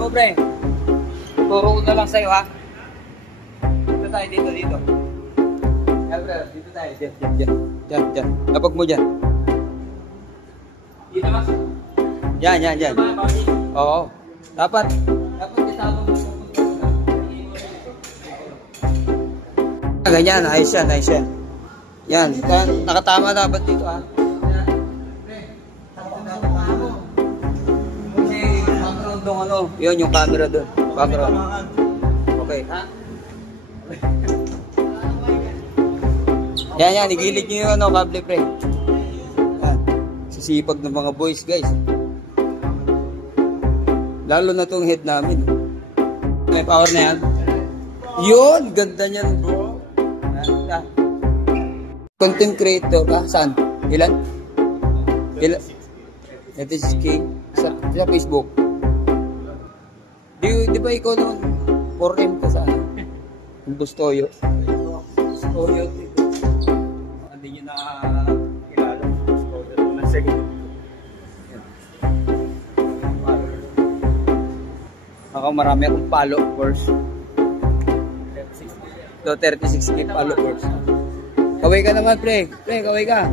mo, pre. Turo ko na lang sa'yo, ha? Dito tayo, dito. Yan, pre. Dito tayo. Diyan. Lapag mo dyan. Dito, mas. Yan. Oo. Dapat kasama mo. Ganyan, ayos yan. Yan, nakatama dapat dito, ha? Yun yung camera doon. Background. Okay, ha? Yan, igilid nyo yung kable, pre. Yan. Sisipag ng mga boys, guys. Lalo na tong head namin. May power na yan. Yun, ganda niyan, bro. Yan. Content creator ba? Saan? Ilan? 36K sa Facebook. Di ba ikaw noon 4M ka sa ano? Yung Bustoyo. Bustoyo dito. Hindi nyo nakakilala. Bustoyo. Second. Ako marami akong followers. So 36K followers. Kaway ka naman, pre. Pre, kaway ka.